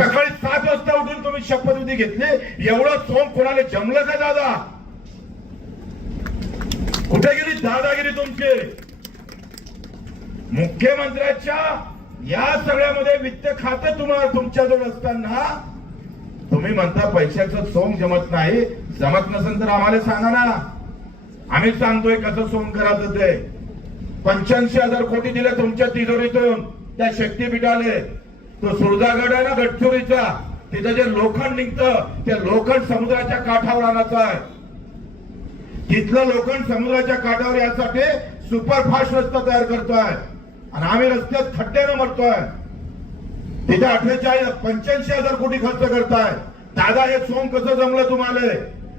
सकाळी सात वाजता उठून तुम्ही शपथविधी घेतली? एवढं सोंग कोणाला जमलं का दादा? कुठे गेली दादागिरी तुमची? मुख्यमंत्र्याच्या या सगळ्यामध्ये वित्त खातं तुम्हाला तुमच्याजवळ असताना तुम्ही म्हणता पैशाचं सोंग जमत नाही. जमत नसेल तर आम्हाला सांगा ना. आम्ही सांगतोय कसं सोंग करायचं ते. पंच्याऐंशी हजार कोटी दिले तुमच्या तिजोरीतून. त्या शक्तीपीठाले. तो सुरजागड आहे ना गडचिरोलीचा. तिथं जे लोखंड निघतं ते लोखंड समुद्राच्या काठावर आणायचं आहे. तिथलं लोखंड समुद्राच्या काठावर यासाठी सुपरफास्ट रस्ता तयार करतोय. आणि आम्ही रस्त्यात खड्ड्यानं मरतोय. तिथे अठ्ठेचाळीस पंच्याऐंशी हजार कोटी खर्च करताय. दादा हे सोंग कसं जमलं तुम्हाला?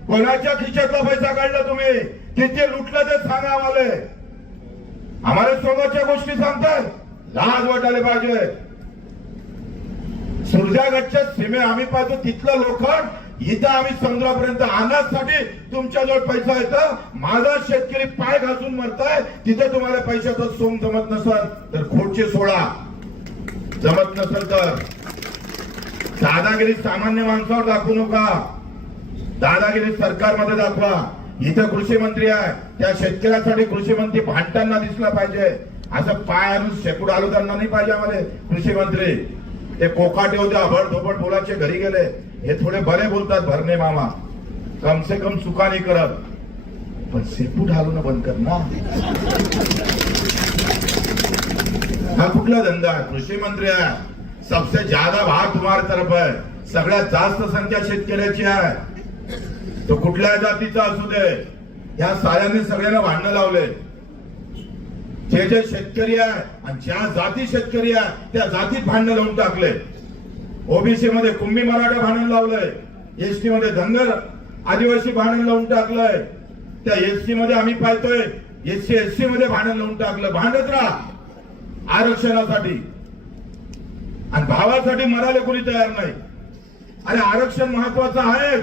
कोणाच्या खिशातला पैसा काढला तुम्ही? किती लुटलं ते सांगा आम्हाला. आम्हाला सोंगाच्या गोष्टी सांगताय. लाज वाटायला पाहिजे. सुरजागडच्या सीमे आम्ही पाहतो तिथलं लोखंड इथं आम्ही समुद्रापर्यंत आणण्यासाठी तुमच्याजवळ पैसा येतं. माझा शेतकरी पाय घासून मरताय तिथे तुम्हाला पैशाचं सोम जमत नसल तर खोटचे सोळा जमत नसेल तर. दादागिरी सामान्य माणसावर दाखवू नका. दादागिरी सरकारमध्ये दाखवा. इथं कृषी मंत्री आहे. त्या शेतकऱ्यासाठी कृषी मंत्री भांडताना दिसला पाहिजे. असं पाय आणून शेपूट त्यांना नाही पाहिजे आम्हाला कृषी मंत्री. ते पोखाटे होते अभड धोपट बोलाचे घरी गेले. हे थोडे बरे बोलतात भरणे मामा. कम से कम चुका नाही करत. पण सेपू ढालून बंद कर ना. हा कुठला धंदा? आहे कृषी मंत्री आहे. सबसे ज्यादा भाग तुम्हारी तरफ आहे सगळ्यात जास्त संख्या शेतकऱ्याची आहे. तो कुठल्या जातीचा असू दे. या साऱ्यांनी सगळ्यांना भांडणं लावले. जे जे शेतकरी आहे आणि ज्या जाती शेतकरी आहे त्या जातीत भांडणं लावून टाकले. ओबीसी मध्ये कुंभी मराठा भांडण लावलंय. एसटी मध्ये धनगर आदिवासी भांडण लावून टाकलंय. त्या एसटी मध्ये आम्ही पाहतोय एससी एससी मध्ये भांडण लावून टाकलं. भांडत राहा. आरक्षणासाठी. आणि भावासाठी मरायला कोणी तयार नाही. अरे आरक्षण महत्वाचं आहे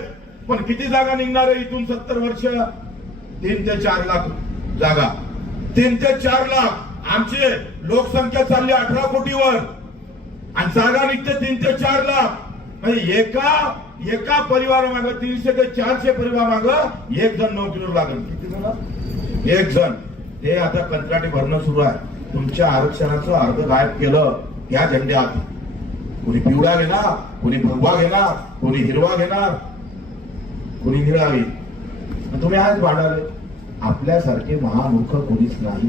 पण किती जागा निघणार आहे इथून सत्तर वर्ष? तीन ते चार लाख जागा. तीन ते चार लाख आमची लोकसंख्या चालली अठरा कोटीवर. आणि जागा निघते तीन ते चार लाख. म्हणजे एका एका परिवारामाग तीनशे ते चारशे परिवार माग एक जण नोकरीवर लागेल. किती जण? एक जण. ते आता कंत्राटी भरणं सुरू आहे. तुमच्या आरक्षणाचं अर्ध गायब केलं या झेंड्यात. कोणी पिवळा घेणार कोणी भगवा घेणार कोणी हिरवा घेणार कोणी निळा घेईल आणि तुम्ही आज वाढाले आपल्यासारखे महामूर्ख कोणीच नाही.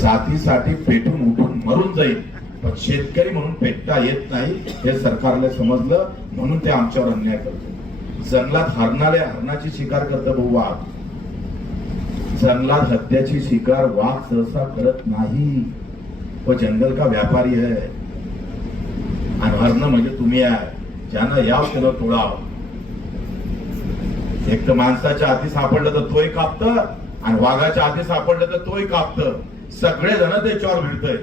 जातीसाठी पेटून उठून मरून जाईल पण शेतकरी म्हणून पेटता येत नाही हे सरकारला समजलं म्हणून ते आमच्यावर अन्याय करतो जंगलात हरणारे हरणाची शिकार करतं भाऊ वाघ. जंगलात हत्याची शिकार वाघ सहसा करत नाही. व जंगल का व्यापारी है आणि हरण म्हणजे तुम्ही आहे. ज्यांना याव केलं तोडाव. एक तर माणसाच्या आधी सापडलं तर तोही कापत आणि वाघाच्या आधी सापडलं तर तोही कापत. सगळे जण त्याच्यावर भिडतय.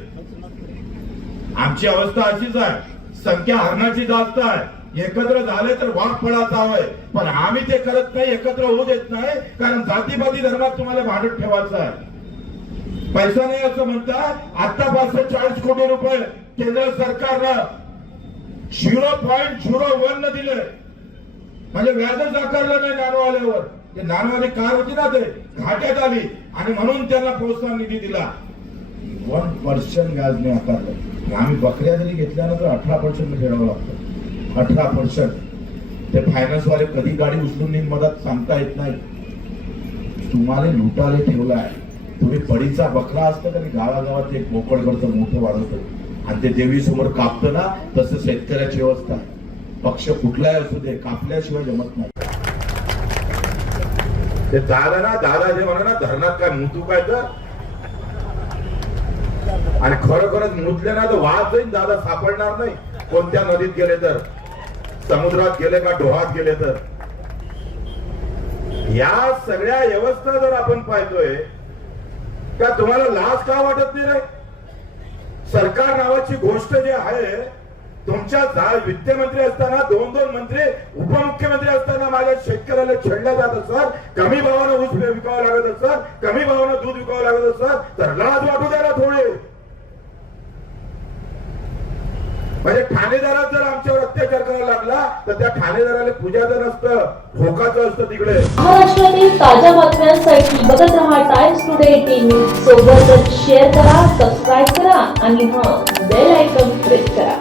आमची अवस्था अशीच आहे. संख्या हरणाची जास्त आहे. एकत्र झाले तर वाघ फळाचा हवाय पण आम्ही ते करत नाही एकत्र होऊ देत नाही कारण जातीपाती धर्मात तुम्हाला भांडत ठेवायचं आहे. पैसा नाही असं म्हणतात आतापासून चाळीस कोटी रुपये केंद्र सरकारनं झिरो पॉईंट झिरो वन न दिले. म्हणजे व्याजच आकारलं नाही नानवाल्यावर. ते नानवाली कार होती ना ते घाट्यात आली आणि म्हणून त्यांना प्रोत्साहन निधी दिला. वन पर्सेंट व्याजने आकारलं. आम्ही बकऱ्या जरी घेतल्या ना तर अठरा पर्सेंट फेडावं लागतं. अठरा पर्सेंट. ते फायनान्स वाले कधी गाडी उचलून नेईन मदत सांगता येत नाही. तुम्हाला लुटाले ठेवलाय. तुम्ही पडीचा बकरा असतं तरी गावागावात एक मोकळकडचं मोठं वाढवतं. आणि ते देवी समोर कापतं ना तसं शेतकऱ्याची अवस्था. आहे पक्ष कुठलाही असू दे कापल्याशिवाय जमत नाही. ते दादा ना दादा जे म्हणा ना धरणात काय मुतू काय तर? आणि खरोखरच मुतले ना तर वाद जाईल दादा सापडणार नाही. कोणत्या नदीत गेले तर? समुद्रात गेले का डोहात गेले तर? या सगळ्या व्यवस्था जर आपण पाहतोय का तुम्हाला लाज का वाटत नाही सरकार नावाची गोष्ट जी आहे तुमच्या वित्तमंत्री असताना दोन दोन मंत्री उपमुख्यमंत्री असताना माझ्या शेतकऱ्याला छेडल्या जात असत कमी भावानं ऊस विकावं लागत असत कमी भावानं दूध विकावं लागत असत तर लाज वाटू द्यायला थोडे. म्हणजे ठाणेदारात जर आमच्या करायला लागला तर त्या ठाणेदाराला पूजाचं नसतं. भोकाचं असतं तिकडे. महाराष्ट्रातील ताज्या बातम्यांसाठी बघत रहा टाइम्स टुडे टीव्ही सोबतच शेअर करा सबस्क्राईब करा आणि हा बेल आयकॉन प्रेस करा.